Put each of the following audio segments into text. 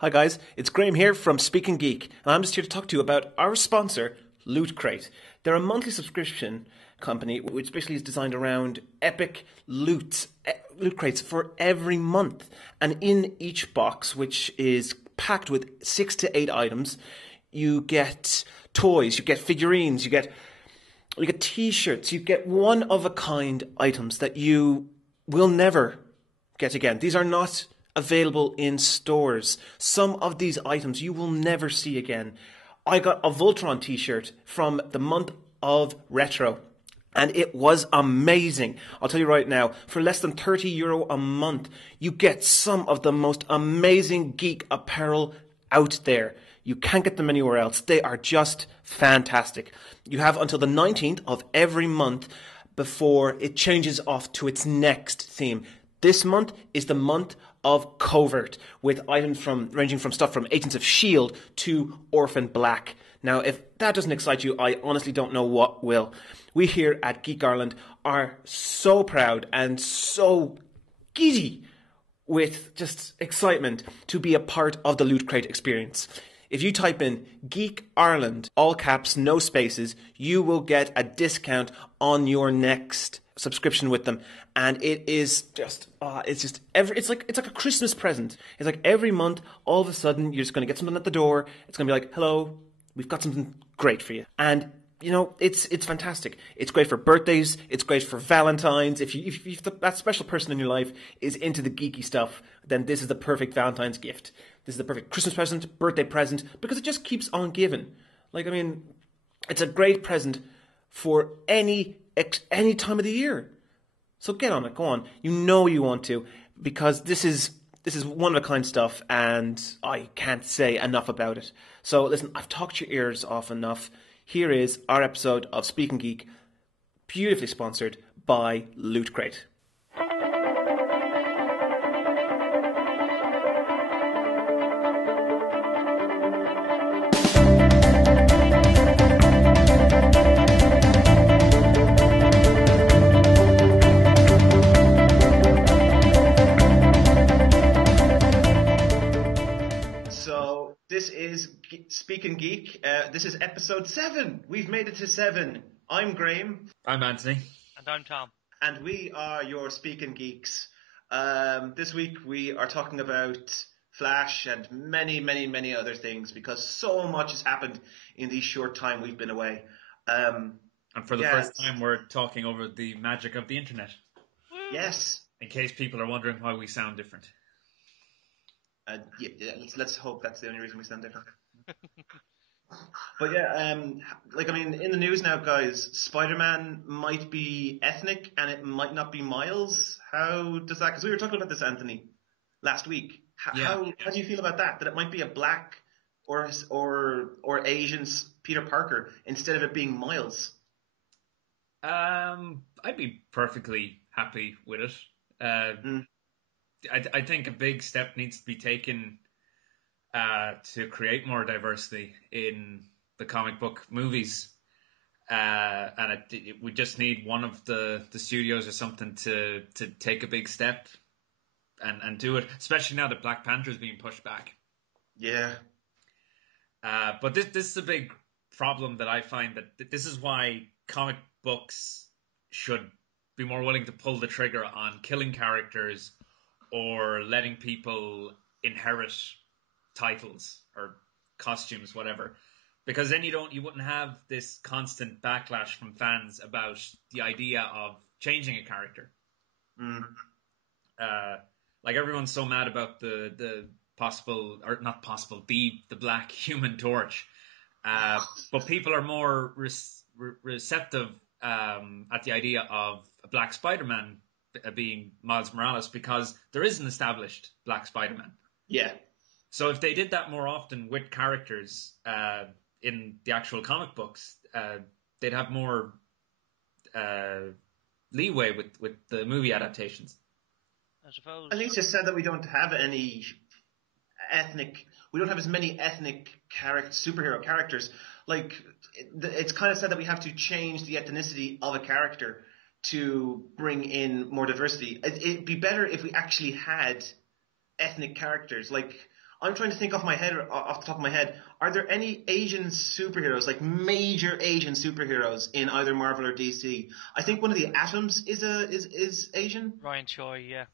Hi guys, it's Graham here from Speakin Geek, and I'm just here to talk to you about our sponsor, Loot Crate. They're a monthly subscription company which basically is designed around epic loot crates for every month. And in each box, which is packed with 6 to 8 items, you get toys, you get figurines, you get t-shirts, you get one-of-a-kind items that you will never get again. These are not available in stores. Some of these items you will never see again. I got a Voltron t-shirt from the month of Retro, and it was amazing. I'll tell you right now, for less than €30 a month, you get some of the most amazing geek apparel out there. You can't get them anywhere else. They are just fantastic. You have until the 19th of every month before it changes off to its next theme. This month is the month of Covert, with items ranging from stuff from Agents of S.H.I.E.L.D. to Orphan Black. Now, if that doesn't excite you, I honestly don't know what will. We here at Geek Ireland are so proud and so giddy with just excitement to be a part of the Loot Crate experience. If you type in Geek Ireland, all caps, no spaces, you will get a discount on your next subscription with them, and it is just it's like a Christmas present. It's like every month, all of a sudden, you're just going to get something at the door. It's going to be like, hello, we've got something great for you. And you know, it's fantastic. It's great for birthdays. It's great for Valentine's. If that special person in your life is into the geeky stuff, then this is the perfect Valentine's gift. This is the perfect Christmas present, birthday present, because it just keeps on giving. Like, I mean, it's a great present for any time of the year. So get on it, go on. You know you want to, because this is one of a kind stuff, and I can't say enough about it. So listen, I've talked your ears off enough. Here is our episode of Speakin Geek, beautifully sponsored by Loot Crate. This is Speakin Geek. This is episode 7. We've made it to 7. I'm Graham. I'm Anthony. And I'm Tom. And we are your Speakin Geeks. This week we are talking about Flash and many, many, many other things, because so much has happened in the short time we've been away. And for the first time, we're talking over the magic of the internet. Yes. In case people are wondering why we sound different. Let's hope that's the only reason we sound different. But yeah, in the news now, guys, Spider-Man might be ethnic and it might not be Miles. How does that? Because we were talking about this, Anthony, last week. How do you feel about that? That it might be a black or Asian Peter Parker instead of it being Miles? I'd be perfectly happy with it. I think a big step needs to be taken to create more diversity in the comic book movies, and we just need one of the studios or something to take a big step and do it, especially now that Black Panther is being pushed back. Yeah. But this is a big problem that I find, that this is why comic books should be more willing to pull the trigger on killing characters or letting people inherit titles or costumes, whatever. Because then you wouldn't have this constant backlash from fans about the idea of changing a character. Like, everyone's so mad about the Black Human Torch. But people are more receptive at the idea of a Black Spider-Man being Miles Morales, because there is an established Black Spider-Man. Yeah. So if they did that more often with characters in the actual comic books, they'd have more leeway with the movie adaptations. I suppose. I think it's just sad that we don't have any we don't have as many ethnic superhero characters. Like, it's kind of sad that we have to change the ethnicity of a character to bring in more diversity. It'd be better if we actually had ethnic characters. Like, I'm trying to think off the top of my head. Are there any Asian superheroes, like major Asian superheroes in either Marvel or DC? I think one of the Atoms is Asian. Ryan Choi, yeah.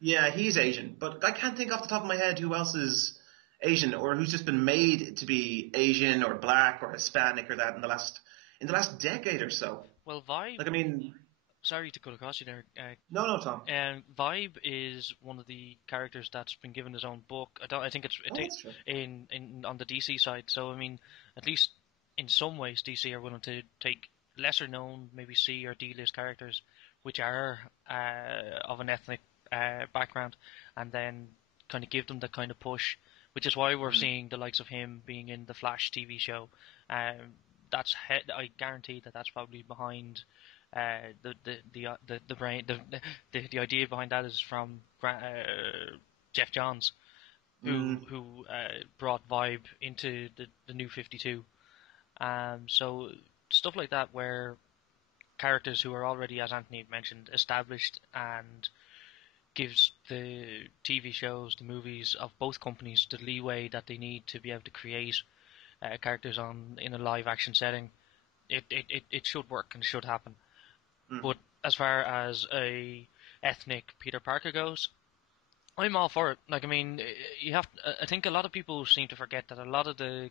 Yeah, he's Asian, but I can't think off the top of my head who else is Asian or who's just been made to be Asian or black or Hispanic or that in the last decade or so. Well, Vibe. Like, I mean, Sorry to cut across you there. no, Tom. Vibe is one of the characters that's been given his own book. I think Oh, that's true. in on the DC side. So I mean, at least in some ways, DC are willing to take lesser known, maybe C or D list characters, which are of an ethnic background, and then kind of give them the kind of push. Which is why we're seeing the likes of him being in the Flash TV show. I guarantee that that's probably behind. The brain the idea behind that is from Jeff Johns, who brought Vibe into the New 52. So stuff like that where characters who are already, as Anthony mentioned, established and gives the TV shows, the movies of both companies the leeway that they need to be able to create characters in a live action setting. It should work and should happen. But as far as a ethnic Peter Parker goes, I'm all for it. Like, I mean, I think a lot of people seem to forget that a lot of the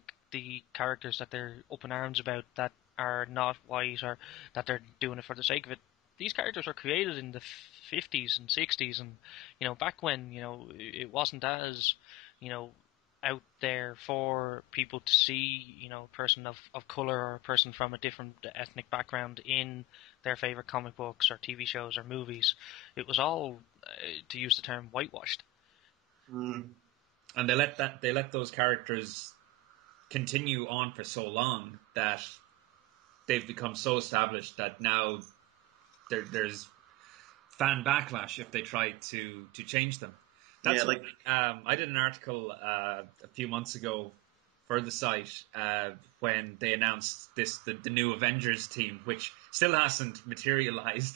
characters that they're up in arms about that are not white or that they're doing it for the sake of it. These characters were created in the 50s and 60s, and back when it wasn't as out there for people to see a person of color or a person from a different ethnic background in their favorite comic books or TV shows or movies. It was all, to use the term, whitewashed. And they let those characters continue on for so long that they've become so established that now there's fan backlash if they try to change them. That's I did an article a few months ago for the site when they announced the new Avengers team, which still hasn't materialized,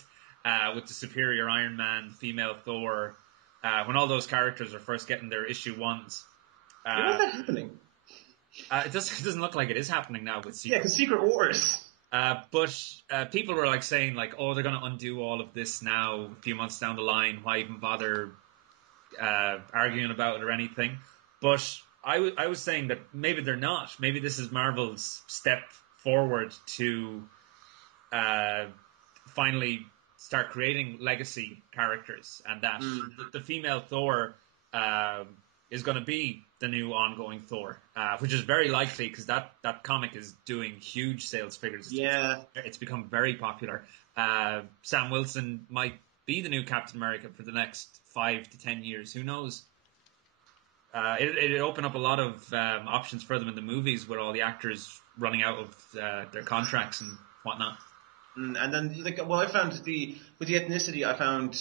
with the superior Iron Man, female Thor, when all those characters are first getting their issue ones. Why is that happening? It doesn't look like it is happening now with Secret. Yeah, because Secret Wars. But people were saying oh, they're going to undo all of this now a few months down the line. Why even bother arguing about it or anything? But I was saying that maybe they're not. Maybe this is Marvel's step forward to finally start creating legacy characters, and that the female Thor is going to be the new ongoing Thor, which is very likely because that comic is doing huge sales figures. Yeah. It's become very popular. Sam Wilson might be the new Captain America for the next 5 to 10 years. Who knows? It opened up a lot of options for them in the movies with all the actors running out of their contracts and whatnot. And then, I found with the ethnicity, I found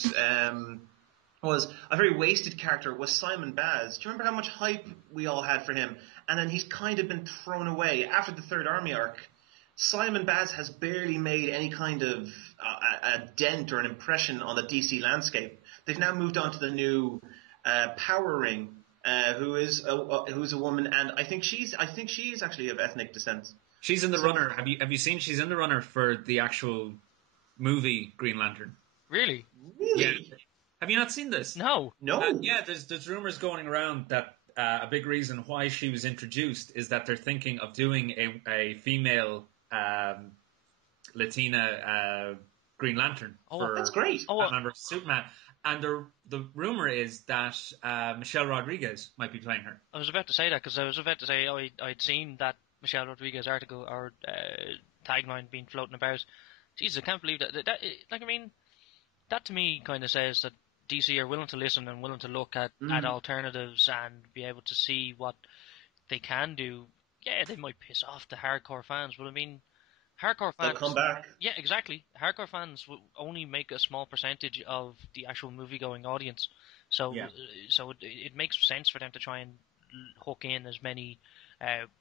was a very wasted character was Simon Baz. Do you remember how much hype we all had for him? And then he's kind of been thrown away after the Third Army arc. Simon Baz has barely made any kind of a dent or an impression on the DC landscape. They've now moved on to the new Power Ring, who's a woman, and I think she is actually of ethnic descent. She's in the runner. Have you seen? She's in the runner for the actual movie Green Lantern. Really? Really? Yeah. Have you not seen this? No. Yeah, there's rumors going around that a big reason why she was introduced is that they're thinking of doing a female Latina Green Lantern. Oh, that's great. Batman vs Superman. And the rumor is that Michelle Rodriguez might be playing her. I was about to say that because I was about to say I'd seen that Michelle Rodriguez article or tagline being floating about. Jesus, I can't believe that. That to me kind of says that DC are willing to listen and willing to look at alternatives and be able to see what they can do. Yeah, they might piss off the hardcore fans, but I mean, hardcore fans... They'll come back. Yeah, exactly. Hardcore fans will only make a small percentage of the actual movie-going audience. So it makes sense for them to try and hook in as many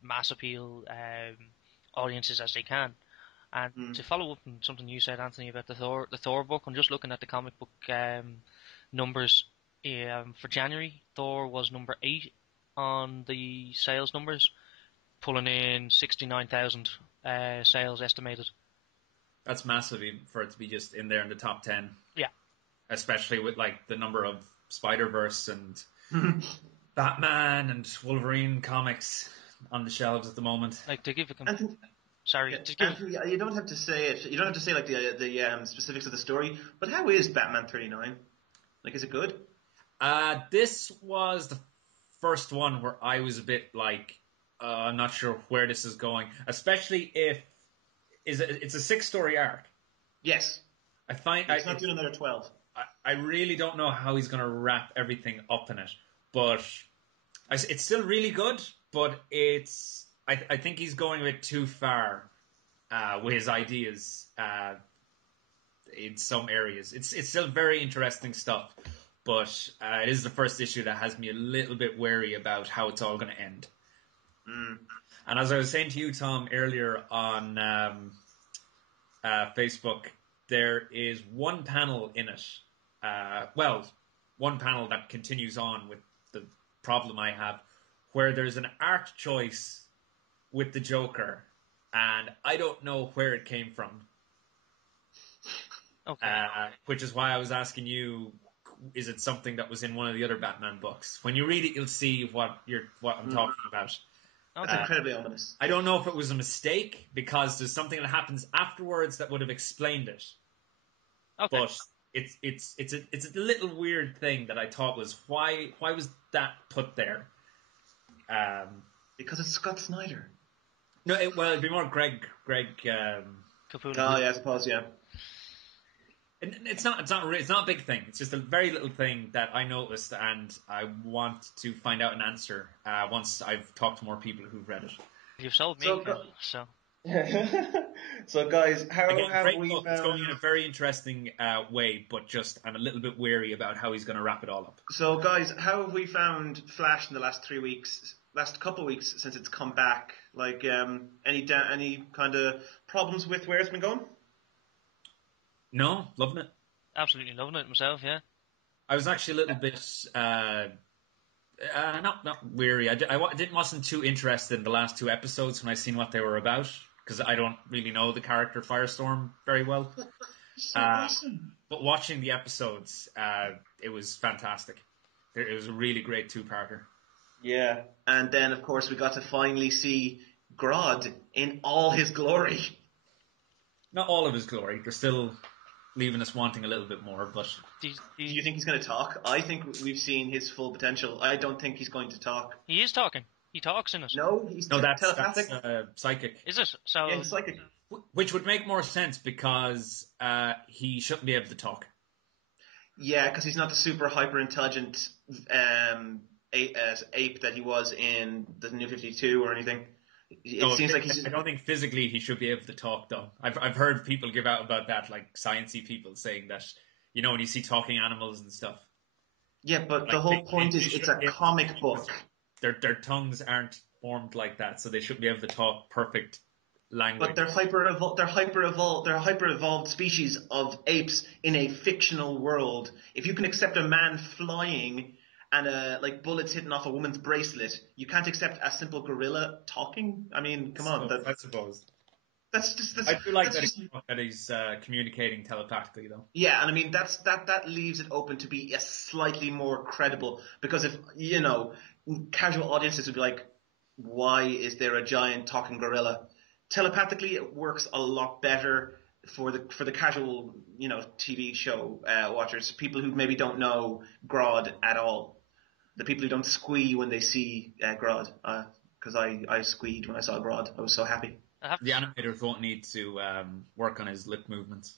mass appeal audiences as they can. And to follow up on something you said, Anthony, about the Thor book, I'm just looking at the comic book numbers for January. Thor was number 8 on the sales numbers, pulling in 69,000 sales estimated. That's massive even for it to be just in there in the top 10. Yeah. Especially with like the number of Spider-Verse and Batman and Wolverine comics on the shelves at the moment. Like, to give a And, sorry, yeah, to give Andrew, you don't have to say it. You don't have to say like the specifics of the story. But how is Batman 39? Like, is it good? This was the first one where I was a bit like, I'm not sure where this is going, especially if it's a 6-story arc. Yes. I find He's not doing another 12. I really don't know how he's going to wrap everything up in it, but it's still really good. But I think he's going a bit too far with his ideas in some areas. It's still very interesting stuff, but it is the first issue that has me a little bit wary about how it's all going to end. Mm. And as I was saying to you, Tom, earlier on Facebook, there is one panel in it. One panel that continues on with the problem I have, where there's an art choice with the Joker, and I don't know where it came from. Okay. Which is why I was asking you, is it something that was in one of the other Batman books? When you read it, you'll see what I'm talking about. That's incredibly ominous. I don't know if it was a mistake, because there's something that happens afterwards that would have explained it. Okay. But it's a little weird thing that I thought was why was that put there? Because it's Scott Snyder. No, it'd be more Greg. Capullo. Oh yeah, I suppose, yeah. It's not a big thing. It's just a very little thing that I noticed, and I want to find out an answer once I've talked to more people who've read it. You've sold me, so. So guys, how Again, have great we book. It's found... going in a very interesting way, but just I'm a little bit wary about how he's going to wrap it all up. So guys, how have we found Flash in the last 3 weeks? Last couple of weeks since it's come back? Like, any kind of problems with where it's been going? No, loving it. Absolutely loving it myself, yeah. I was actually a little bit not weary. Wasn't too interested in the last 2 episodes when I seen what they were about, because I don't really know the character Firestorm very well. So awesome. But watching the episodes, it was fantastic. It was a really great 2-parter. Yeah, and then of course we got to finally see Grodd in all his glory. Not all of his glory. They're still leaving us wanting a little bit more, but... Do you think he's going to talk? I think we've seen his full potential. I don't think he's going to talk. He is talking. He talks in it. No, he's telepathic. That's psychic. Is it? So. Yeah, he's psychic. Which would make more sense, because he shouldn't be able to talk. Yeah, because he's not the super hyper intelligent ape that he was in the New 52 or anything. Seems like he's. I don't think physically he should be able to talk, though. I've heard people give out about that, like sciencey people saying that, when you see talking animals and stuff. Yeah, but the whole point is it's a comic book. Their tongues aren't formed like that, so they shouldn't be able to talk perfect language. But they're hyper evolved species of apes in a fictional world. If you can accept a man flying and bullets hitting off a woman's bracelet, you can't accept a simple gorilla talking? I mean, come on. I suppose. That's I do like that he's communicating telepathically, though. Yeah, and I mean that leaves it open to be a slightly more credible, because if casual audiences would be like, why is there a giant talking gorilla? Telepathically, it works a lot better for the casual TV show watchers, people who maybe don't know Grodd at all, the people who don't squee when they see Grodd, because I squeed when I saw Grodd. I was so happy. The animators won't need to work on his lip movements.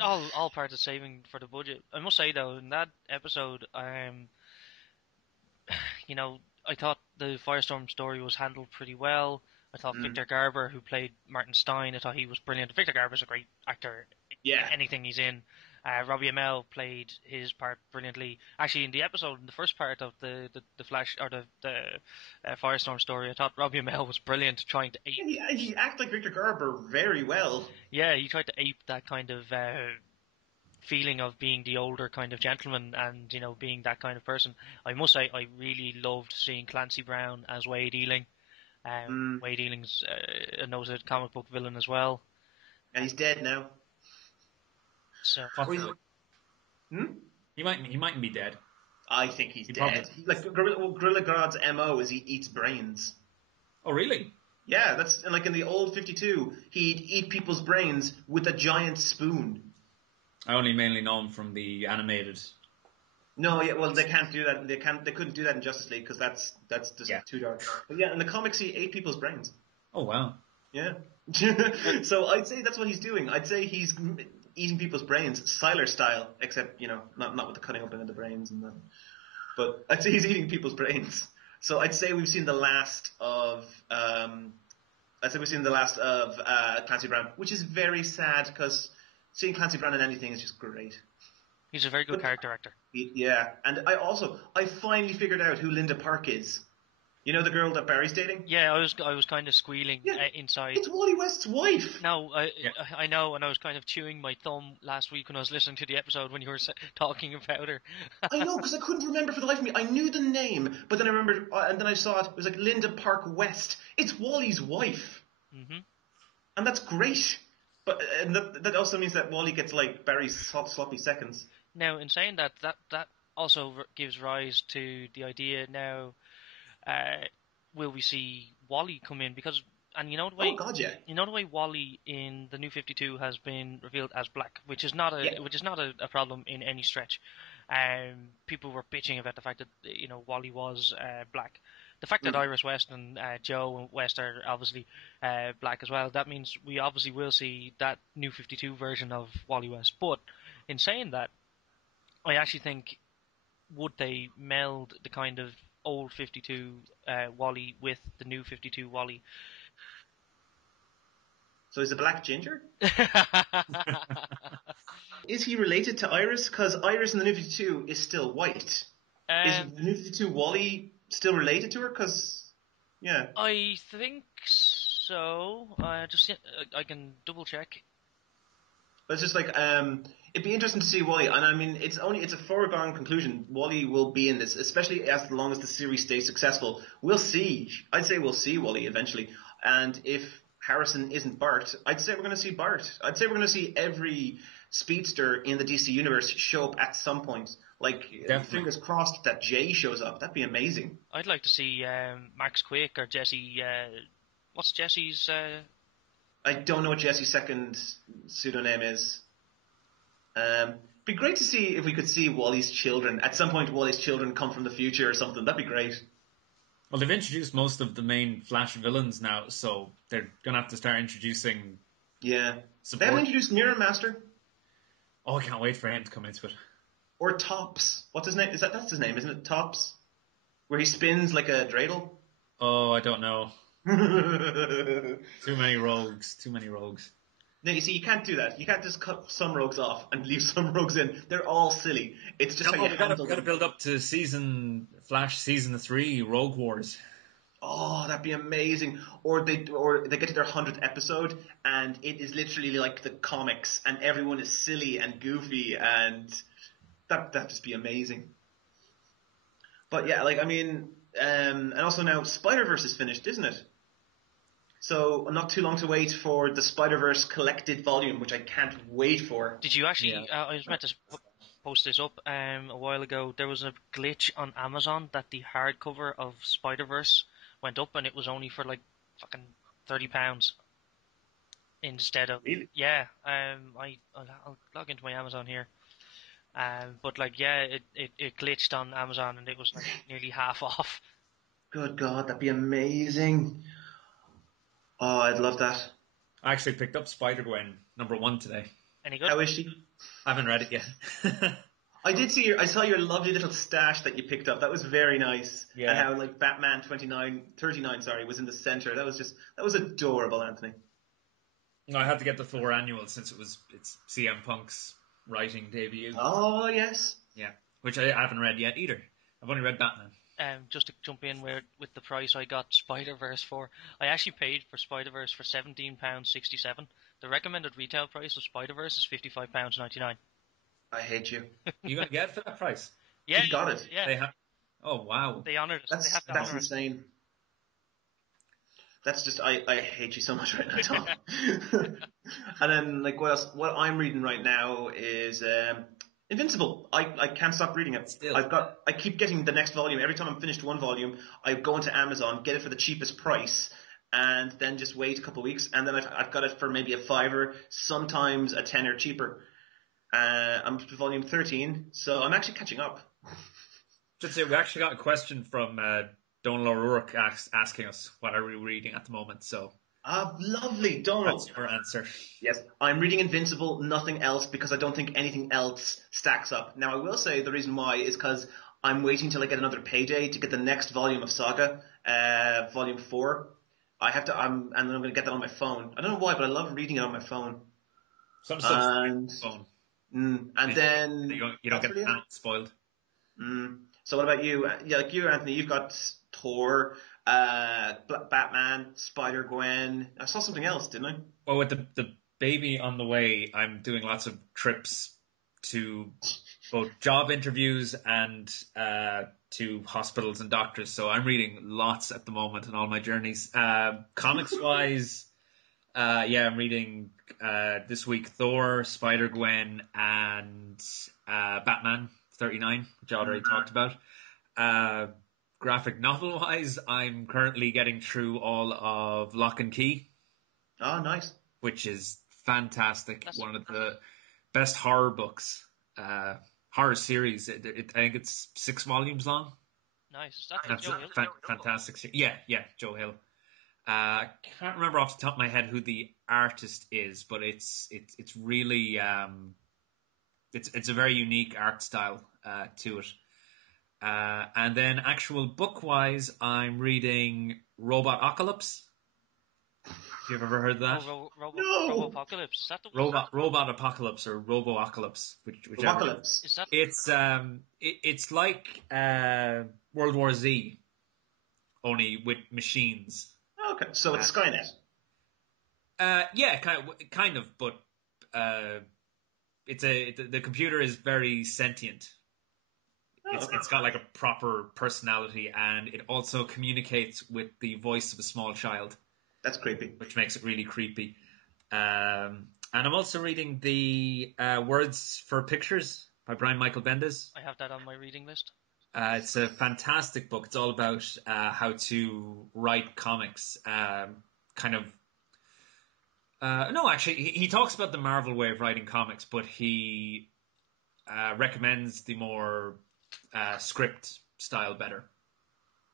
all part of saving for the budget. I must say though, in that episode, I thought the Firestorm story was handled pretty well. I thought Victor Garber, who played Martin Stein, I thought he was brilliant. Victor Garber's a great actor. Yeah. Anything he's in. Robbie Amell played his part brilliantly. Actually, in the episode, in the first part of the Flash or the Firestorm story, I thought Robbie Amell was brilliant, trying to ape. Yeah, he acted like Victor Garber very well. Yeah, he tried to ape that kind of feeling of being the older kind of gentleman and, being that kind of person. I must say, I really loved seeing Clancy Brown as Wade Ealing. Wade Ealing's a noted comic book villain as well. And he's dead now. So, He mightn't be dead. I think he's dead. Probably... Like Gorilla Grodd's MO is he eats brains. Oh, really? Yeah, that's like in the old 52, he'd eat people's brains with a giant spoon. I only mainly know him from the animated. No, yeah, well, they can't do that. They couldn't do that in Justice League because that's just too dark. But yeah, in the comics, he ate people's brains. Oh wow. Yeah. So I'd say that's what he's doing. I'd say he's eating people's brains, Siler style, except not with the cutting open of the brains and that. But I'd say he's eating people's brains. So I'd say we've seen the last of Clancy Brown, which is very sad because seeing Clancy Brown in anything is just great. He's a very good character actor. Yeah, and I finally figured out who Linda Park is. You know the girl that Barry's dating? Yeah, I was kind of squealing inside. It's Wally West's wife. No, I know, and I was kind of chewing my thumb last week when I was listening to the episode when you were talking about her. I know, because I couldn't remember for the life of me. I knew the name, but then I remembered, and then I saw it was like Linda Park West. It's Wally's wife. Mm-hmm. And that's great. But and that also means that Wally gets like Barry's sloppy seconds. Now, in saying that also gives rise to the idea now, will we see Wally come in? Because, and you know the way, oh God, yeah. You know the way Wally in the New 52 has been revealed as black, which is not a problem in any stretch. People were bitching about the fact that Wally was black. The fact that Iris West and Joe West are obviously black as well, that means we obviously will see that New 52 version of Wally West. But in saying that, I actually think, would they meld the kind of old 52 Wally with the new 52 Wally? So he's a black ginger? Is he related to Iris? Because Iris in the New 52 is still white. Is the New 52 Wally still related to her? Because, yeah. I think so. I can double check. But it's just like, it'd be interesting to see Wally, and I mean, it's a foregone conclusion. Wally will be in this, especially as long as the series stays successful. We'll see. I'd say we'll see Wally eventually. And if Harrison isn't Bart, I'd say we're going to see Bart. I'd say we're going to see every speedster in the DC universe show up at some point. Like, fingers crossed that Jay shows up. That'd be amazing. I'd like to see Max Quick or Jesse. What's Jesse's? I don't know what Jesse's second pseudonym is. Be great to see if we could see Wally's children. At some point, Wally's children come from the future or something. That'd be great. Well, they've introduced most of the main Flash villains now, so they're going to have to start introducing... Yeah. Support. They haven't introduced Mirror Master. Oh, I can't wait for him to come into it. Or Tops. What's his name? That's his name, isn't it? Tops? Where he spins like a dreidel? Oh, I don't know. Too many rogues. No, you see, you can't do that. You can't just cut some rogues off and leave some rogues in. They're all silly. It's just how you handle them. We've got to build up to Flash Season 3, Rogue Wars. Oh, that'd be amazing. Or they get to their 100th episode and it is literally like the comics and everyone is silly and goofy and that'd just be amazing. But yeah, like, I mean, and also now Spider-Verse is finished, isn't it? So not too long to wait for the Spider-Verse collected volume, which I can't wait for. Did you actually? Yeah. I was meant to post this up a while ago. There was a glitch on Amazon that the hardcover of Spider-Verse went up, and it was only for like fucking £30 instead of. Really? Yeah. I'll log into my Amazon here. But like, yeah, it glitched on Amazon, and it was like nearly half off. Good God, that'd be amazing. Oh, I'd love that. I actually picked up Spider-Gwen #1 today. Any good? How is she? I haven't read it yet. I saw your lovely little stash that you picked up. That was very nice. Yeah. And how like Batman 39 was in the center. That was adorable, Anthony. No, I had to get the 4 annual since it's CM Punk's writing debut. Oh yes. Yeah, which I haven't read yet either. I've only read Batman. Just to jump in with the price I got Spider-Verse for, I actually paid for Spider-Verse for £17.67. The recommended retail price of Spider-Verse is £55.99. I hate you. You gonna get it for that price? Yeah, He got it. yeah. They have. Oh wow. They honoured us. They have to That's honour us. insane. That's just I hate you so much right now, Tom. And then like what else? What I'm reading right now is Invincible. I can't stop reading it. Still. I keep getting the next volume. Every time I'm finished one volume, I go into Amazon, get it for the cheapest price, and then just wait a couple of weeks, and then I've got it for maybe a $5, sometimes a $10 cheaper. I'm to volume 13, so I'm actually catching up. Should say we actually got a question from Donald O'Rourke asking us what are we reading at the moment. So Lovely, Donald. that's your answer. Yes, I'm reading Invincible, nothing else, because I don't think anything else stacks up. Now, I will say the reason why is because I'm waiting till I get another payday to get the next volume of Saga, volume 4. And then I'm going to get that on my phone. I don't know why, but I love reading it on my phone. Some stuff's on And, the phone. and then You don't that's get the really it. panel spoiled. So what about you? Yeah, like you, Anthony, you've got Thor, Batman, Spider-Gwen. I saw something else, didn't I? Well, with the baby on the way, I'm doing lots of trips to both job interviews and to hospitals and doctors. So I'm reading lots at the moment on all my journeys. Comics wise, I'm reading this week Thor, Spider-Gwen, and Batman 39, which I already talked about. Graphic novel wise, I'm currently getting through all of Lock and Key, Oh, nice. which is fantastic. That's One of the best horror books, horror series. I think it's 6 volumes long. nice. Is that the That's Joe a Hill? fantastic. Yeah, Joe Hill. I can't remember off the top of my head who the artist is, but it's really it's a very unique art style to it. And then actual book wise, I'm reading Robot Apocalypse. Have you ever heard of that? No! Robopocalypse. Is that the one? Robot Apocalypse or Robo Apocalypse, whichever. Apocalypse. Is that It's like World War Z, only with machines. Okay, so it's Skynet. Yeah, kind of, but the computer is very sentient. It's got like a proper personality, and it also communicates with the voice of a small child, That's creepy. which makes it really creepy. And I'm also reading the Words for Pictures by Brian Michael Bendis. I have that on my reading list. It's a fantastic book. It's all about how to write comics. No, actually, he talks about the Marvel way of writing comics, but he recommends the more script style better.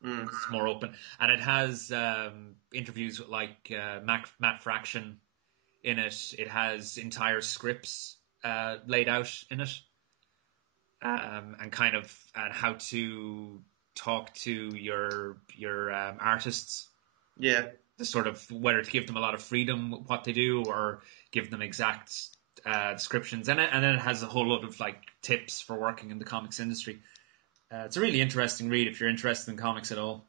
It's more open, and it has interviews with like Matt Fraction in it. It has entire scripts laid out in it, and how to talk to your artists. Yeah. The sort of whether to give them a lot of freedom with what they do or give them exact descriptions, and then it has a whole lot of like tips for working in the comics industry. It's a really interesting read if you're interested in comics at all.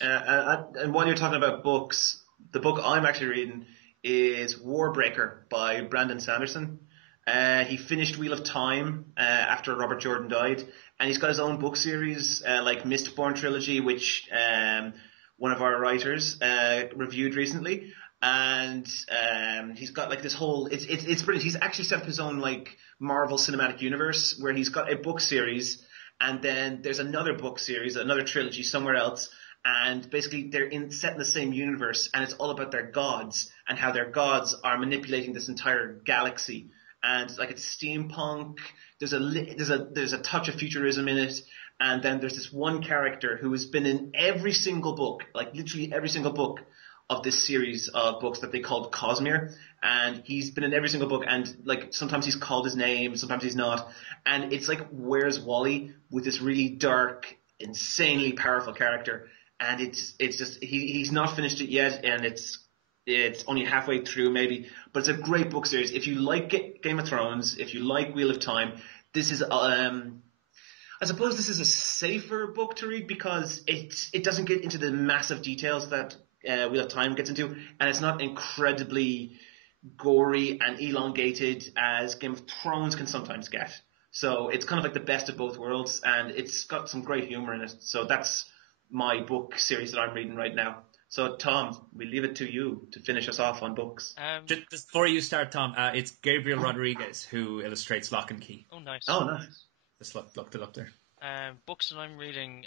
And while you're talking about books, the book I'm actually reading is Warbreaker by Brandon Sanderson. He finished Wheel of Time after Robert Jordan died, and he's got his own book series like Mistborn trilogy, which one of our writers reviewed recently. And he's got like this whole it's brilliant. He's actually set up his own like Marvel Cinematic Universe where he's got a book series, and then there's another book series, another trilogy somewhere else, and basically they're set in the same universe, and it's all about their gods and how their gods are manipulating this entire galaxy. And like it's steampunk, there's a touch of futurism in it, and then there's this one character who has been in every single book, like literally every single book of this series of books that they called Cosmere, and he's been in every single book, and like sometimes he's called his name, sometimes he's not, and it's like Where's Wally with this really dark, insanely powerful character, and it's just he's not finished it yet, and it's only halfway through maybe, but it's a great book series. If you like Game of Thrones, if you like Wheel of Time, this is I suppose this is a safer book to read because it doesn't get into the massive details that Wheel of Time gets into, and it's not incredibly gory and elongated as Game of Thrones can sometimes get. So it's kind of like the best of both worlds, and it's got some great humor in it. So that's my book series that I'm reading right now. So Tom, we leave it to you to finish us off on books. Just before you start, Tom, it's Gabriel Rodriguez who illustrates Lock and Key. Oh, nice. Oh, nice. Just looked it up there. Books that I'm reading,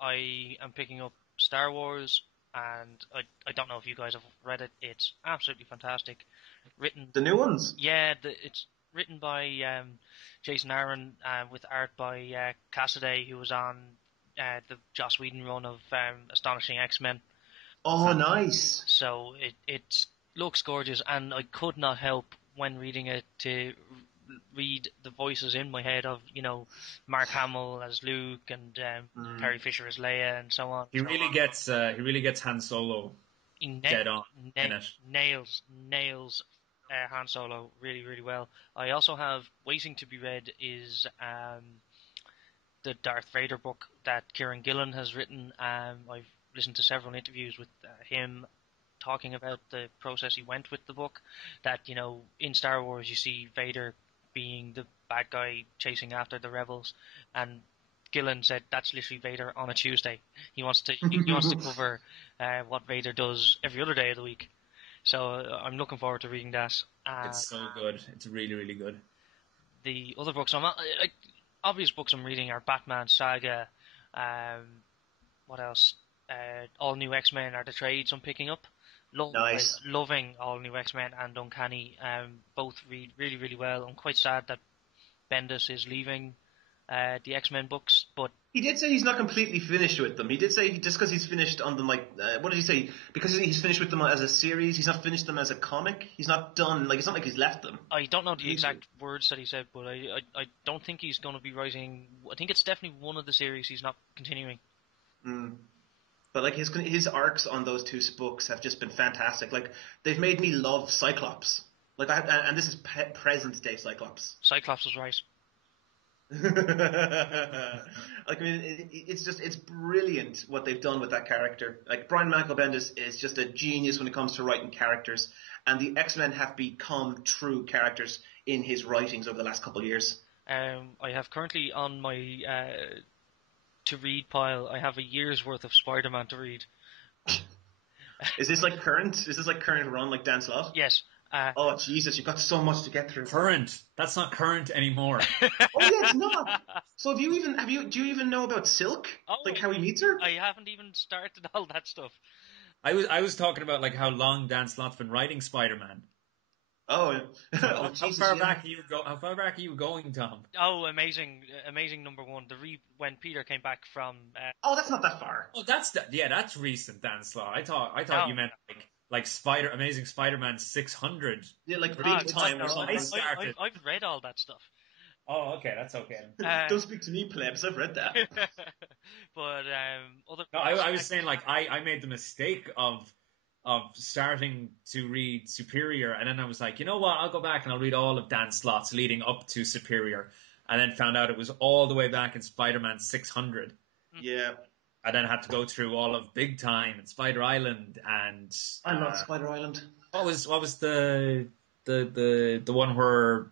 I am picking up Star Wars, and I don't know if you guys have read it. It's absolutely fantastic. Written, The new ones. yeah, it's written by Jason Aaron with art by Cassaday, who was on the Joss Whedon run of Astonishing X-Men. Oh, nice. So it looks gorgeous, and I could not help when reading it to read the voices in my head of, Mark Hamill as Luke and Carrie Fisher as Leia and so on. He really gets Han Solo dead on in it. Nails Han Solo really, really well. I also have waiting to be read is the Darth Vader book that Kieran Gillen has written. I've listened to several interviews with him talking about the process he went with the book. That, in Star Wars you see Vader being the bad guy chasing after the rebels, and Gillen said that's literally Vader on a Tuesday. He wants to cover what Vader does every other day of the week. So I'm looking forward to reading that. It's so good. It's really, really good. The other books obvious books I'm reading are Batman Saga. What else? All New X-Men are the trades I'm picking up. Nice. Loving All New X-Men and Uncanny. Both read really, really well. I'm quite sad that Bendis is leaving the X-Men books, but He did say he's not completely finished with them. He did say just because he's finished on them, what did he say? Because he's finished with them as a series, he's not finished them as a comic. He's not done, it's not like he's left them. I don't know the exact words that he said, but I don't think he's going to be writing. I think it's definitely one of the series he's not continuing. But his arcs on those two books have just been fantastic. They've made me love Cyclops. And this is present day Cyclops. Cyclops was right. It's brilliant what they've done with that character. Brian Michael Bendis is just a genius when it comes to writing characters, and the X-Men have become true characters in his writings over the last couple of years. I have currently on my to read pile, I have a year's worth of Spider-Man to read. Is this current? Is this current run like Dan Slott? Yes. Oh Jesus, you've got so much to get through. Current? That's not current anymore. Oh yeah, it's not. So do you even know about Silk? How he meets her? I haven't even started all that stuff. I was talking about how long Dan Slott's been writing Spider-Man. Oh, how far back are you going, Tom? Oh, amazing number one. When Peter came back from. Oh, that's not that far. Oh, that's recent, Dan Slott. I thought you meant Amazing Spider-Man 600. Yeah, big time or something. I've read all that stuff. Oh, okay, that's okay. Don't speak to me, plebs. I've read that. But I was saying I made the mistake of starting to read Superior, and then I was like, you know what? I'll go back and I'll read all of Dan Slott's leading up to Superior, and then found out it was all the way back in Spider-Man 600. Yeah. I then had to go through all of Big Time and Spider Island and. I love Spider Island. What was the one where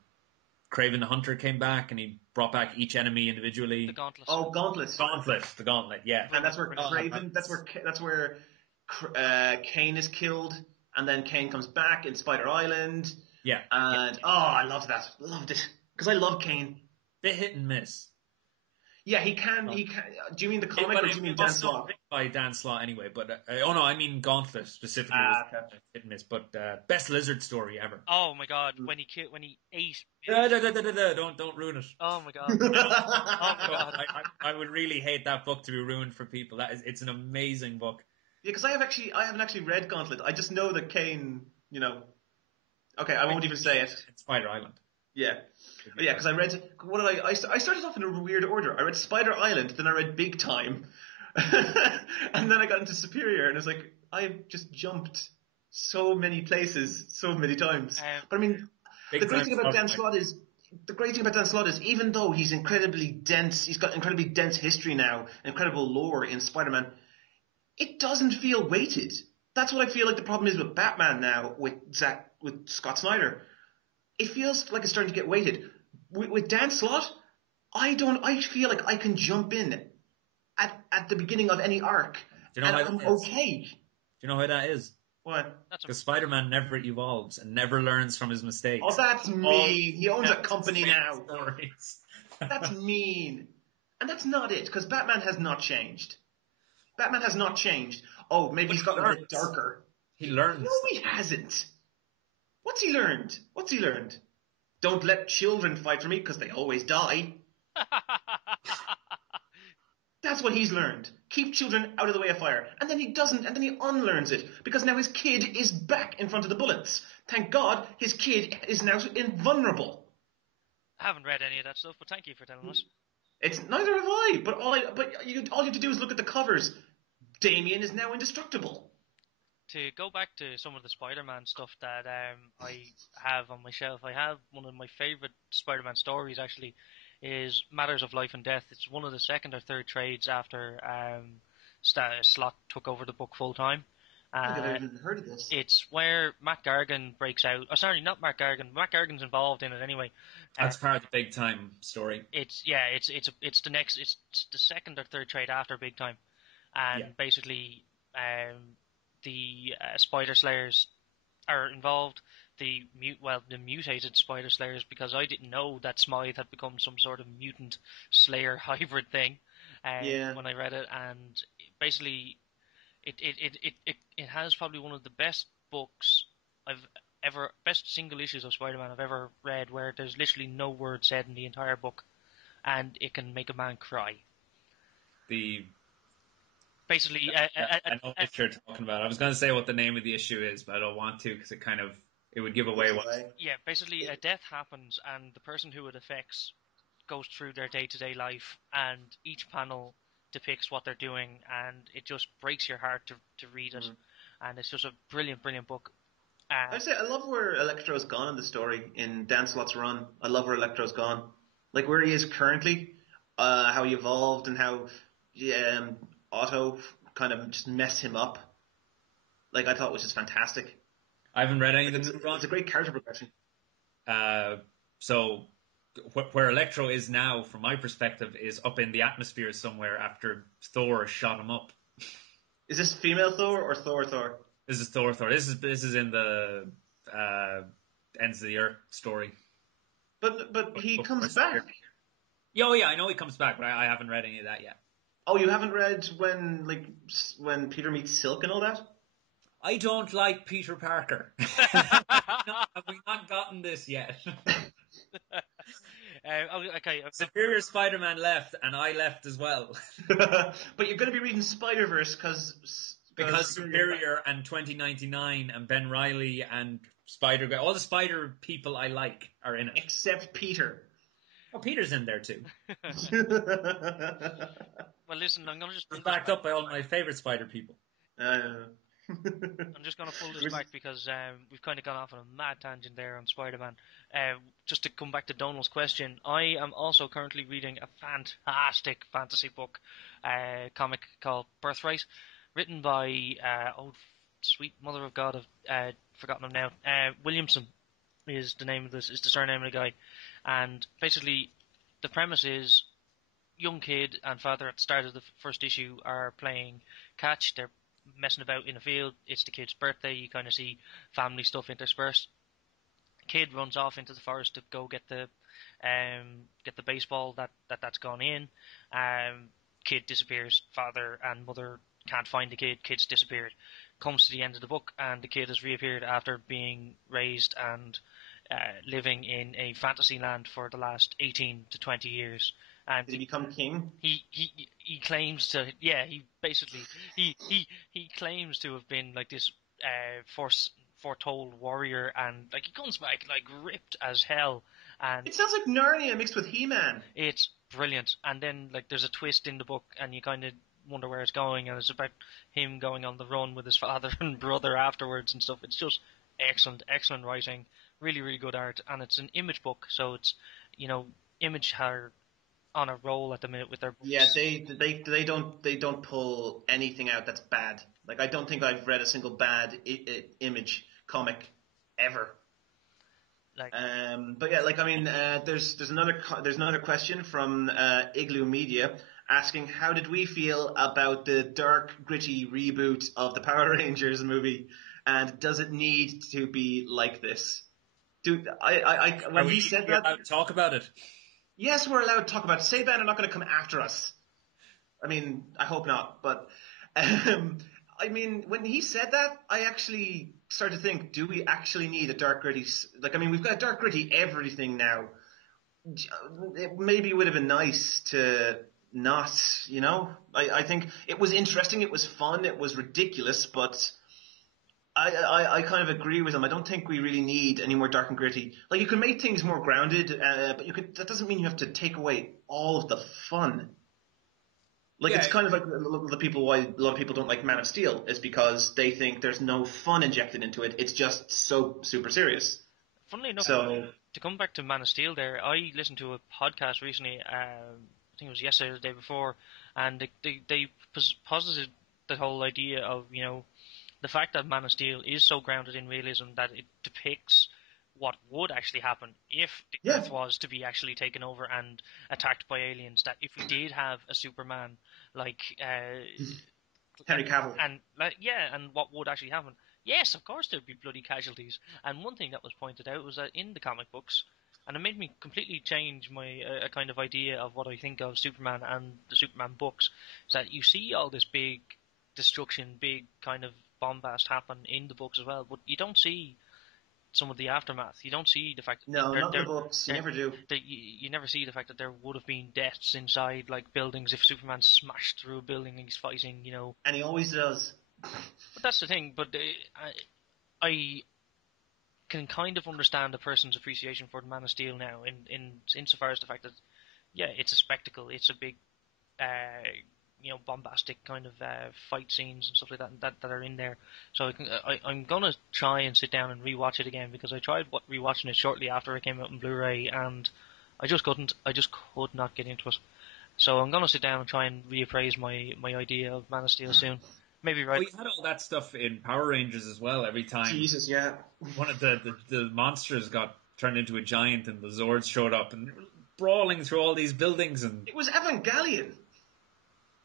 Kraven the Hunter came back and he brought back each enemy individually? The Gauntlet. Oh, Gauntlet. The Gauntlet. Yeah. And that's where Kraven. That's where Kane is killed, and then Kane comes back in Spider Island. Yeah. And I loved that. Loved it because I love Kane. Bit hit and miss. Yeah, he can. Do you mean the comic or do you mean Dan Slott? By Dan Slott anyway, but I mean Gauntlet specifically. Okay. Hit and miss, but best lizard story ever. Oh my god, when he ate. Don't ruin it. Oh my god. Oh my god. I would really hate that book to be ruined for people. It's an amazing book. Yeah, because I haven't actually read Gauntlet. I just know that Kane. Okay, I won't even say it. It's Spider Island. Yeah. But yeah, because I read, I started off in a weird order. I read Spider Island, then I read Big Time, and then I got into Superior, and it's I've just jumped so many places, so many times. But I mean, the great thing about Dan Slott is, even though he's incredibly dense, he's got incredibly dense history now, incredible lore in Spider-Man, it doesn't feel weighted. That's what I feel like the problem is with Batman now, with Scott Snyder. It feels like it's starting to get weighted. with Dan Slott, I feel like I can jump in at the beginning of any arc, Do you know and how I'm that is? okay. Do you know how that is? What? Because Spider-Man never evolves and never learns from his mistakes. Oh, that's mean. He owns a That's company the now. stories. That's mean. And that's not it, because Batman has not changed. Batman has not changed. Oh, maybe he's gotten a bit darker. He learns. No, he hasn't. What's he learned? What's he learned? Don't let children fight for me, because they always die. That's what he's learned. Keep children out of the way of fire. And then he doesn't, and then he unlearns it, because now his kid is back in front of the bullets. Thank God his kid is now invulnerable. I haven't read any of that stuff, but thank you for telling us. It's neither have I, but all you have to do is look at the covers. Damien is now indestructible. To go back to some of the Spider-Man stuff that I have on my shelf, I have one of my favourite Spider-Man stories actually, is Matters of Life and Death. It's one of the second or third trades after Slott took over the book full time. I don't think I've even heard of this. It's where Matt Gargan breaks out. Oh, sorry, not Matt Gargan. Matt Gargan's involved in it anyway. That's part of the Big Time story. It's the second or third trade after Big Time, and basically the Spider Slayers are involved. The mutated Spider Slayers, because I didn't know that Smythe had become some sort of mutant Slayer hybrid thing when I read it, and basically it has probably one of the best books best single issues of Spider-Man I've ever read, where there's literally no word said in the entire book, and it can make a man cry. Basically, I know what you're talking about. I was going to say what the name of the issue is, but I don't want to because it would give away what. Yeah, basically a death happens, and the person who it affects goes through their day-to-day life, and each panel depicts what they're doing, and it just breaks your heart to read it. And it's just a brilliant, brilliant book. I love where Electro's gone in the story in Dan Slott's run. I love where Electro's gone, like where he is currently, how he evolved, and how Otto kind of just messed him up. Like, I thought it was just fantastic. I haven't read any of the new run. It's a great character progression. So where Electro is now, from my perspective, is up in the atmosphere somewhere after Thor shot him up. Is this female Thor or Thor? This is Thor. This is in the Ends of the Earth story. But he comes back. Oh yeah, I know he comes back, but I haven't read any of that yet. Oh, you haven't read when Peter meets Silk and all that? I don't like Peter Parker. Have we not gotten this yet? Okay. Superior Spider-Man left, and I left as well. But you're going to be reading Spider-Verse because Superior and 2099 and Ben Reilly and Spider-Guy, all the Spider people I like are in it. Except Peter. Oh, Peter's in there too. Well, listen, I'm going to just... backed up by all my favourite Spider people. I'm just going to pull this back because we've kind of gone off on a mad tangent there on Spider-Man. Just to come back to Donald's question, I am also currently reading a fantastic fantasy book, comic called Birthright, written by sweet mother of God, I've forgotten him now. Williamson is the name of this, is the surname of the guy, and basically the premise is young kid and father at the start of the first issue are playing catch. They're messing about in a field. It's the kid's birthday. You kind of see family stuff interspersed. Kid runs off into the forest to go get the baseball that's gone in. Kid disappears. Father and mother can't find the kid. Kid's disappeared. Comes to the end of the book, and the kid has reappeared after being raised and living in a fantasy land for the last 18 to 20 years. And did he become king? He claims to, yeah, he claims to have been like this foretold warrior, and like he comes back like ripped as hell. And it sounds like Narnia mixed with He-Man. It's brilliant. And then like there's a twist in the book, and you kind of wonder where it's going, and it's about him going on the run with his father and brother afterwards and stuff. It's just excellent writing, really, really good art, and it's an Image book, so it's, Image are on a roll at the minute with their books. Yeah, they don't pull anything out that's bad. Like, I don't think I've read a single bad Image comic ever. But yeah, there's another question from Igloo Media asking, how did we feel about the dark, gritty reboot of the Power Rangers movie, and does it need to be like this? Dude, when he said that, allowed to talk about it? Yes, we're allowed to talk about it. Saban are not going to come after us. I mean, I hope not, but when he said that, I actually started to think, do we actually need a dark gritty? We've got a dark gritty everything now. Maybe it would have been nice to not, I think it was interesting, it was fun, it was ridiculous, but I kind of agree with him. I don't think we really need any more dark and gritty. Like, you can make things more grounded, but that doesn't mean you have to take away all of the fun. Like, it's kind of like why a lot of people don't like Man of Steel is because they think there's no fun injected into it. It's just so super serious. Funnily enough, to come back to Man of Steel there, I listened to a podcast recently, I think it was yesterday or the day before, and they posited the whole idea of, the fact that Man of Steel is so grounded in realism that it depicts what would actually happen if the Earth was to be actually taken over and attacked by aliens. That if we did have a Superman like Henry Cavill, and what would actually happen? Yes, of course there'd be bloody casualties. And one thing that was pointed out was that in the comic books, and it made me completely change my kind of idea of what I think of Superman and the Superman books, is that you see all this big destruction, big kind of bombast happen in the books as well, but you don't see some of the aftermath. You don't see the fact that not in the books. You never do. You never see the fact that there would have been deaths inside like buildings if Superman smashed through a building and he's fighting, And he always does. But that's the thing. But I can kind of understand a person's appreciation for the Man of Steel now, insofar as the fact that it's a spectacle. It's a big bombastic kind of fight scenes and stuff like that are in there. So I'm gonna try and sit down and rewatch it again, because I tried rewatching it shortly after it came out on Blu-ray and I just couldn't. I just could not get into it. So I'm gonna sit down and try and reappraise my idea of Man of Steel soon. Maybe right. Well, you had all that stuff in Power Rangers as well. Every time Jesus, yeah, one of the monsters got turned into a giant and the Zords showed up and brawling through all these buildings, and it was Evangelion.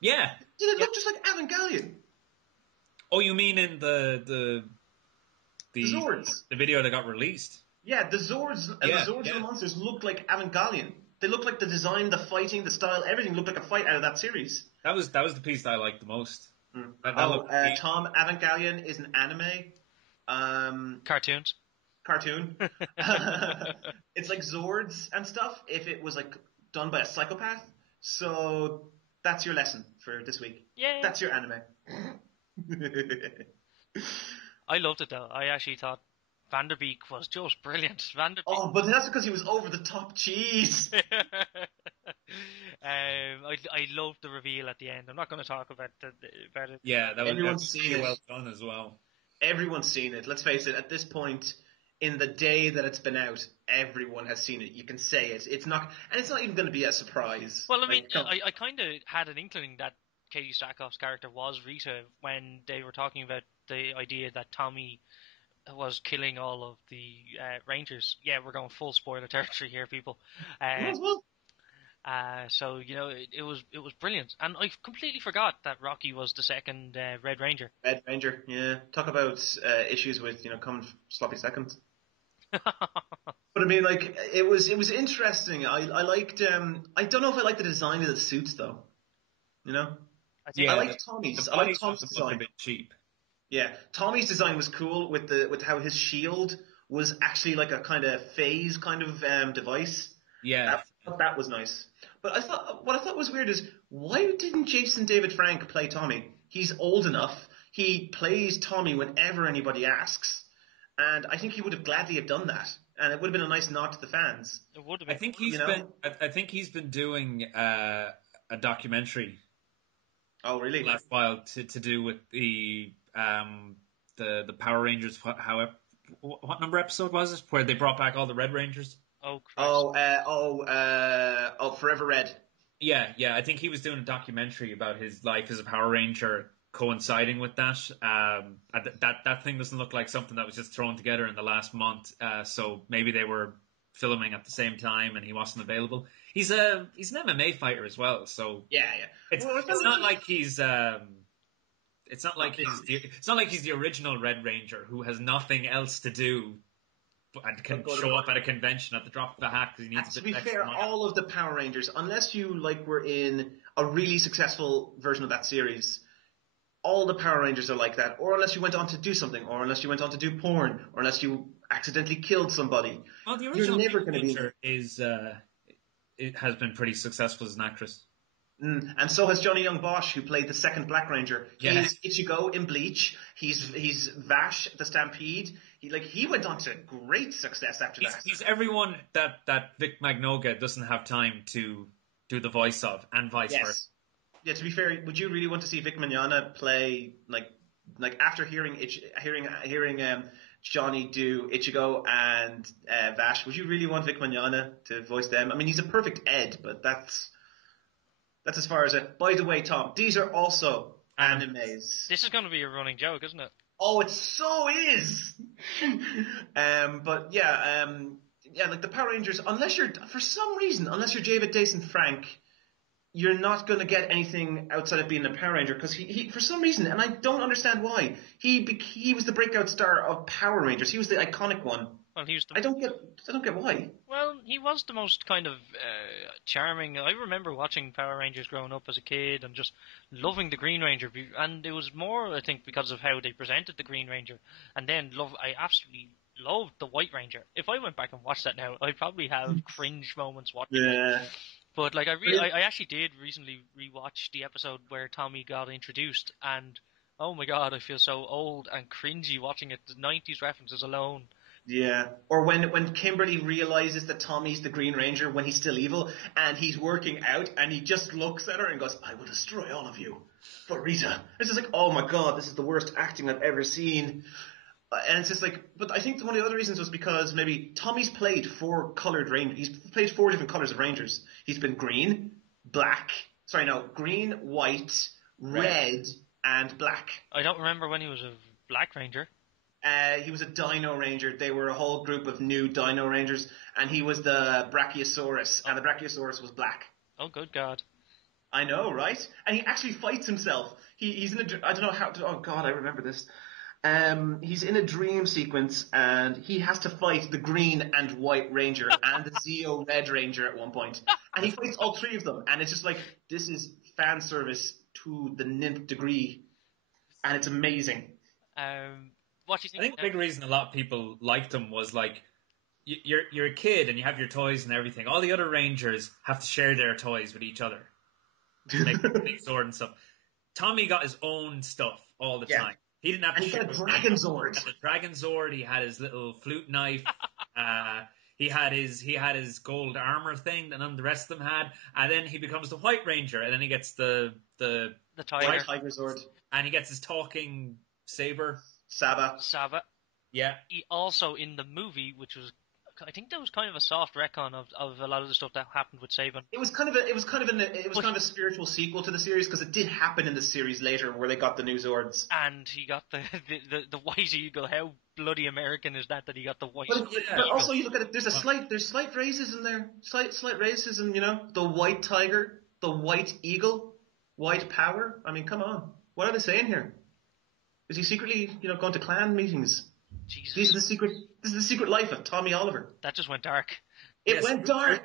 Yeah. Did it look just like Evangelion? Oh, you mean in the Zords? The video that got released? Yeah, the Zords and the Zords and the monsters looked like Evangelion. They looked like the design, the fighting, the style, everything looked like a fight out of that series. That was the piece that I liked the most. Tom, Evangelion is an anime. Cartoons. Cartoon. It's like Zords and stuff if it was like done by a psychopath. So that's your lesson for this week. Yeah. That's your anime. I loved it though. I actually thought Vanderbeek was just brilliant. Oh, but that's because he was over the top cheese. I loved the reveal at the end. I'm not going to talk about it. Yeah, Everyone's seen it. Well done as well. Everyone's seen it. Let's face it. At this point, in the day that it's been out, everyone has seen it. You can say it. It's not even going to be a surprise. Well, I mean, I kind of had an inkling that Katie Sackhoff's character was Rita when they were talking about the idea that Tommy was killing all of the Rangers. Yeah, we're going full spoiler territory here, people. So it was brilliant, and I completely forgot that Rocky was the second Red Ranger. Red Ranger, yeah. Talk about issues with coming sloppy seconds. But I mean, like, it was interesting. I liked. I don't know if I like the design of the suits though. I like Tommy's. I like Tommy's design. A bit cheap. Yeah, Tommy's design was cool with how his shield was actually like a kind of phase kind of device. Yeah, that was nice. But what I thought was weird is, why didn't Jason David Frank play Tommy? He's old enough. He plays Tommy whenever anybody asks, and I think he would have gladly have done that, and it would have been a nice nod to the fans. It would have been. I think he's been doing a documentary. Oh, really? Last while to do with the Power Rangers. What number episode was it? Where they brought back all the Red Rangers? Oh, Christ. Forever Red. Yeah. I think he was doing a documentary about his life as a Power Ranger coinciding with that. That thing doesn't look like something that was just thrown together in the last month. So maybe they were filming at the same time and he wasn't available. He's an MMA fighter as well, so Yeah. it's not like he's it's not like he's the original Red Ranger who has nothing else to do and can show up at a convention at the drop of a hat because he needs a bit to be extra fair, money. all of the Power Rangers, unless you were in a really successful version of that series, all the Power Rangers are like that. Or unless you went on to do something, or unless you went on to do porn, or unless you accidentally killed somebody. Well, the original You're never going to be. It has been pretty successful as an actress. And so has Johnny Young Bosch, who played the second Black Ranger. Yeah. He's Ichigo in Bleach. He's Vash the Stampede. He went on to great success after that. He's everyone that Vic Magnoga doesn't have time to do the voice of, and vice versa. Yeah, to be fair, would you really want to see Vic Mignogna play like after hearing Johnny do Ichigo and Vash? Would you really want Vic Mignogna to voice them? I mean, he's a perfect Ed, but that's as far as it. By the way, Tom, these are also animes. This is going to be a running joke, isn't it? Oh, it so is. But yeah, like the Power Rangers, unless you're David Dason Frank, you're not going to get anything outside of being a Power Ranger, because he for some reason, and I don't understand why, he was the breakout star of Power Rangers. He was the iconic one. Well, I don't get why. Well, he was the most kind of charming. I remember watching Power Rangers growing up as a kid and just loving the Green Ranger, and it was more, I think, because of how they presented the Green Ranger. And then I absolutely loved the White Ranger. If I went back and watched that now, I'd probably have cringe moments watching it. But I actually did recently rewatch the episode where Tommy got introduced, and oh my god, I feel so old and cringy watching it. The 90s references alone. Yeah, or when Kimberly realizes that Tommy's the Green Ranger when he's still evil, and he's working out, and he just looks at her and goes, "I will destroy all of you for Rita." It's just like, oh my god, this is the worst acting I've ever seen. And it's just like, but I think one of the other reasons was because maybe Tommy's played 4 colored Rangers. He's played 4 different colors of Rangers. He's been green, white, red, and black. I don't remember when he was a Black Ranger. He was a Dino Ranger. They were a whole group of new Dino Rangers, and he was the Brachiosaurus, and the Brachiosaurus was black. Oh, good God. I know, right? And he actually fights himself. He's in I don't know how to, oh god, I remember this. He's in a dream sequence, and he has to fight the Green and White Ranger and the Zeo Red Ranger at one point. And he fights all 3 of them, and it's just like, this is fan service to the nth degree, and it's amazing. What do you think? I think the big reason a lot of people liked him was like, you're a kid and you have your toys and everything. All the other Rangers have to share their toys with each other to make the big sword and stuff. Tommy got his own stuff all the time. He didn't have to. And he got a Dragon Zord. The Dragon Zord. He had his little flute knife. He had his gold armor thing that none of the rest of them had. And then he becomes the White Ranger, and then he gets the Tiger. Tiger Zord. And he gets his talking saber. Saba. Yeah. He also, in the movie, which was, I think that was kind of a soft retcon of a lot of the stuff that happened with Saban. It was kind of a spiritual sequel to the series, because it did happen in the series later where they got the new Zords. And he got the White Eagle. How bloody American is that he got the White Eagle? But also you look at it, there's slight racism there. Slight racism, the White Tiger, the White Eagle, White Power. I mean, come on. What are they saying here? Is he secretly, going to clan meetings? Jesus. This is the secret life of Tommy Oliver. That just went dark. It went dark.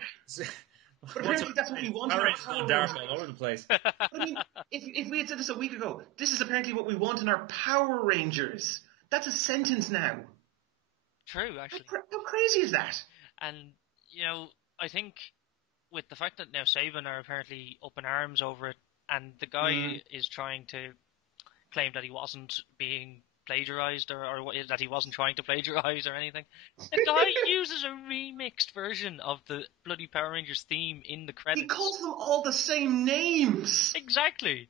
But apparently that's what we want in our Power dark Rangers. all over the place. I mean, if we had said this a week ago, this is apparently what we want in our Power Rangers. That's a sentence now. True, actually. How crazy is that? And, I think with the fact that now Saban are apparently up in arms over it, and the guy is trying to claim that he wasn't being plagiarized or that he wasn't trying to plagiarize or anything. The guy uses a remixed version of the bloody Power Rangers theme in the credits. He calls them all the same names. Exactly.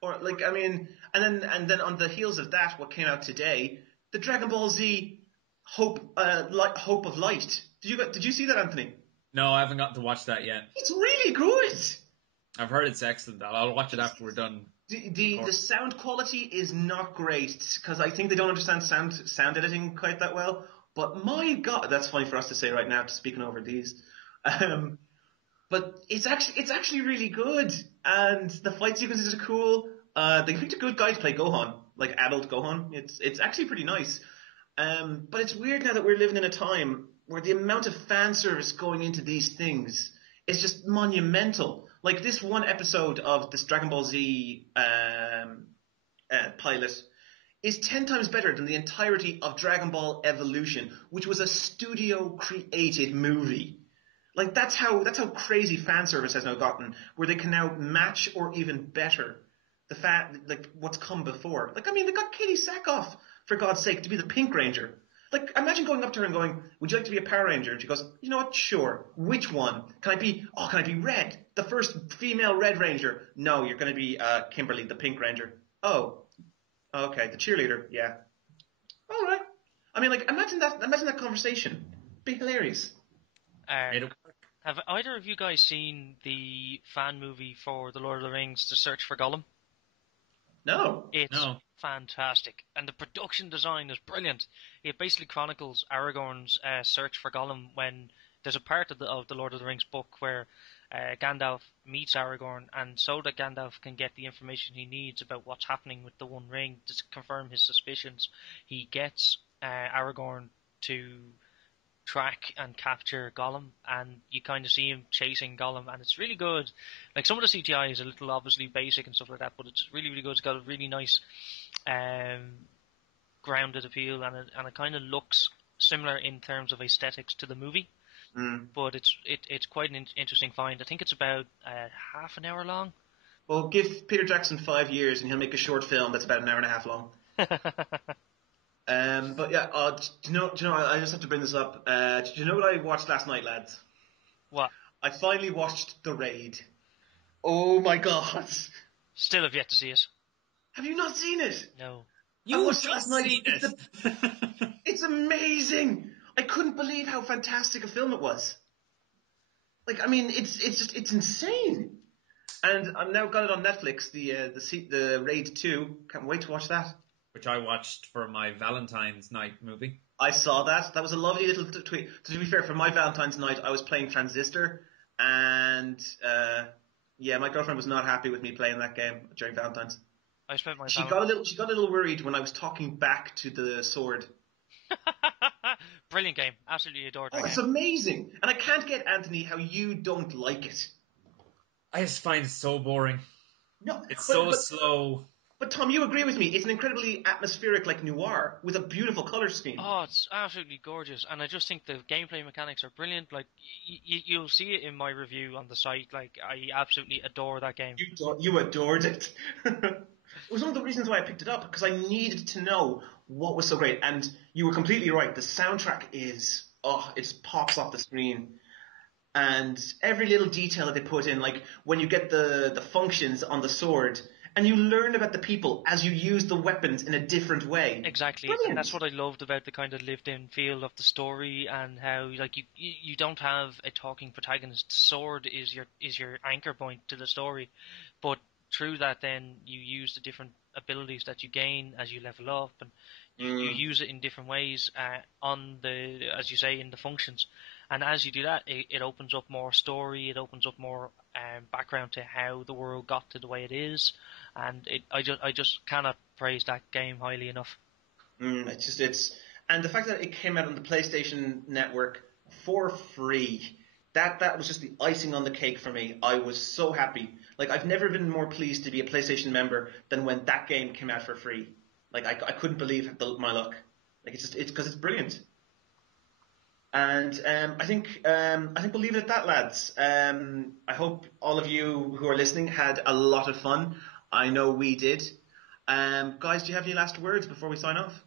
Or and then on the heels of that, what came out today, the Dragon Ball Z Hope of Light. Did you see that, Anthony? No, I haven't gotten to watch that yet. It's really good. I've heard it's excellent. I'll watch it after we're done. The sound quality is not great because I think they don't understand sound editing quite that well. But my God, that's funny for us to say right now, speaking over these. But it's actually really good, and the fight sequences are cool. They picked a good guy to play Gohan, like adult Gohan. It's actually pretty nice. But it's weird now that we're living in a time where the amount of fan service going into these things is just monumental. Like this one episode of this Dragon Ball Z pilot is 10 times better than the entirety of Dragon Ball Evolution, which was a studio created movie. Like that's how crazy fan service has now gotten, where they can now match or even better like what's come before. Like I mean, they got Katie Sackhoff, for God's sake, to be the Pink Ranger. Like imagine going up to her and going, "Would you like to be a Power Ranger?" And she goes, "You know what? Sure. Which one? Can I be? Oh, can I be Red, the first female Red Ranger?" "No, you're going to be Kimberly, the Pink Ranger." "Oh, okay, the cheerleader." "Yeah." "All right." I mean, like imagine that conversation. Be hilarious. Have either of you guys seen the fan movie for The Lord of the Rings, The Search for Gollum? No. It's fantastic, and the production design is brilliant. It basically chronicles Aragorn's search for Gollum when there's a part of the Lord of the Rings book where Gandalf meets Aragorn, and so that Gandalf can get the information he needs about what's happening with the One Ring to confirm his suspicions, he gets Aragorn to track and capture Gollum, and you kind of see him chasing Gollum, and it's really good. Like some of the CGI is a little obviously basic and stuff like that, but it's really, really good. It's got a really nice grounded appeal, and it kind of looks similar in terms of aesthetics to the movie. But it's quite an interesting find. I think it's about half an hour long. Well, give Peter Jackson 5 years and he'll make a short film that's about an hour and a half long. But yeah, do you know, I just have to bring this up. Do you know what I watched last night, lads? What? I finally watched The Raid. Oh my God. Still have yet to see it. Have you not seen it? No. You watched it last night. It's amazing. I couldn't believe how fantastic a film it was. Like, I mean, it's insane. And I've now got it on Netflix, the Raid 2. Can't wait to watch that. Which I watched for my Valentine's night movie. I saw that. That was a lovely little tweet. To be fair, for my Valentine's night, I was playing Transistor, and my girlfriend was not happy with me playing that game during Valentine's. I spent my She got a little worried when I was talking back to the sword. Brilliant game. Absolutely adored that game. It's amazing. And I can't get, Anthony, how you don't like it. I just find it so boring. No, it's so slow. But Tom, you agree with me. It's an incredibly atmospheric, like noir, with a beautiful color scheme. Oh, it's absolutely gorgeous. And I just think the gameplay mechanics are brilliant. Like, you'll see it in my review on the site. Like, I absolutely adore that game. You adored it. It was one of the reasons why I picked it up, because I needed to know what was so great. And you were completely right. The soundtrack is, it pops off the screen. And every little detail that they put in, like when you get the functions on the sword, and you learn about the people as you use the weapons in a different way. Exactly. Brilliant. And that's what I loved about the kind of lived-in feel of the story, and how like you don't have a talking protagonist. The sword is your anchor point to the story, but through that, then you use the different abilities that you gain as you level up, and you use it in different ways as you say, in the functions. And as you do that, it opens up more story. It opens up more background to how the world got to the way it is, and I just cannot praise that game highly enough. And the fact that it came out on the PlayStation Network for free. That was just the icing on the cake for me. I was so happy. Like, I've never been more pleased to be a PlayStation member than when that game came out for free. Like, I couldn't believe my luck. Like, it's because it's brilliant. And I think we'll leave it at that, lads. I hope all of you who are listening had a lot of fun. I know we did. Guys, do you have any last words before we sign off?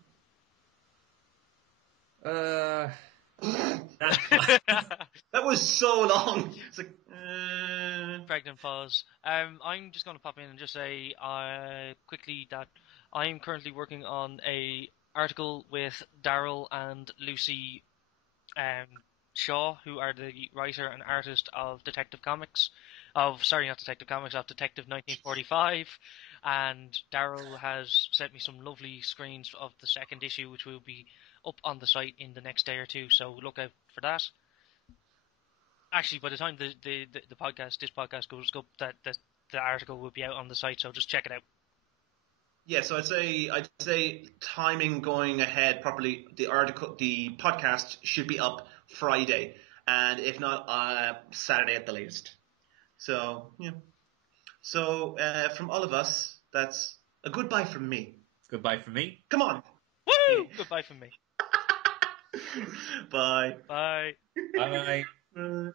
That was so long. It's like pregnant pause. I'm just going to pop in and just say quickly that I'm currently working on a article with Daryl and Lucy Shaw, who are the writer and artist of Detective 1945. And Daryl has sent me some lovely screens of the second issue, which will be up on the site in the next day or two. So look out for that. Actually, by the time this podcast goes up, that the article will be out on the site. So just check it out. Yeah, so I'd say timing going ahead properly. The podcast should be up Friday, and if not, Saturday at the latest. So yeah. So from all of us, that's a goodbye from me. Goodbye from me. Come on. Woo! Yeah. Goodbye from me. Bye. Bye. Bye. Bye.